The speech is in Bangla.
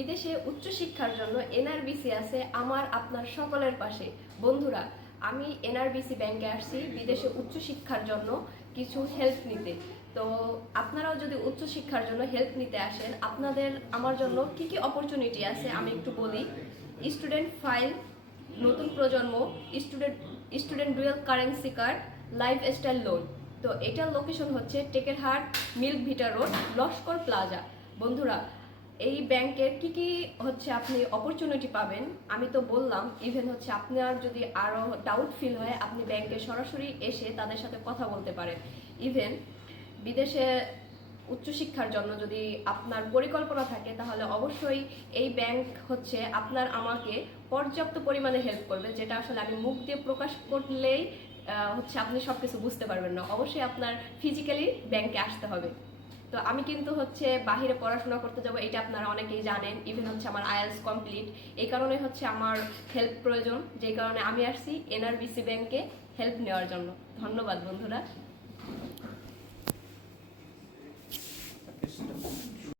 বিদেশে উচ্চশিক্ষার জন্য এনআরবিসি আছে আমার আপনার সকলের পাশে। বন্ধুরা, আমি এনআরবিসি ব্যাংকে আসছি বিদেশে উচ্চশিক্ষার জন্য কিছু হেল্প নিতে। তো আপনারাও যদি উচ্চশিক্ষার জন্য হেল্প নিতে আসেন, আপনাদের আমার জন্য কি কি অপরচুনিটি আছে আমি একটু বলি। স্টুডেন্ট ফাইল, নতুন প্রজন্ম, student dual currency card, lifestyle loan. তো এটার লোকেশন হচ্ছে টেকেরহাট, মিল্ক ভিটা রোড, লস্কর প্লাজা। বন্ধুরা, এই ব্যাংকের কি কি হচ্ছে আপনি অপরচুনিটি পাবেন আমি তো বললাম। ইভেন হচ্ছে আপনার যদি আরো ডাউট ফিল হয়, আপনি ব্যাংকে সরাসরি এসে তাদের সাথে কথা বলতে পারেন। ইভেন বিদেশে উচ্চশিক্ষার জন্য যদি আপনার পরিকল্পনা থাকে, তাহলে অবশ্যই এই ব্যাংক হচ্ছে আপনার আমাকে পর্যাপ্ত পরিমাণে হেল্প করবে, যেটা আসলে আমি মুখ দিয়ে প্রকাশ করলেই হচ্ছে আপনি সবকিছু বুঝতে পারবেন না। অবশ্যই আপনার ফিজিক্যালি ব্যাংকে আসতে হবে। তো আমি কিন্তু হচ্ছে বাহিরে পড়াশোনা করতে যাব, এটা আপনারা অনেকেই জানেন। ইভেন হচ্ছে আমার আইএলটিএস কমপ্লিট, এই কারণে হচ্ছে আমার হেল্প প্রয়োজন, যে কারণে আমি আসছি এনআরবিসি ব্যাংকে হেল্প নেওয়ার জন্য। ধন্যবাদ বন্ধুরা।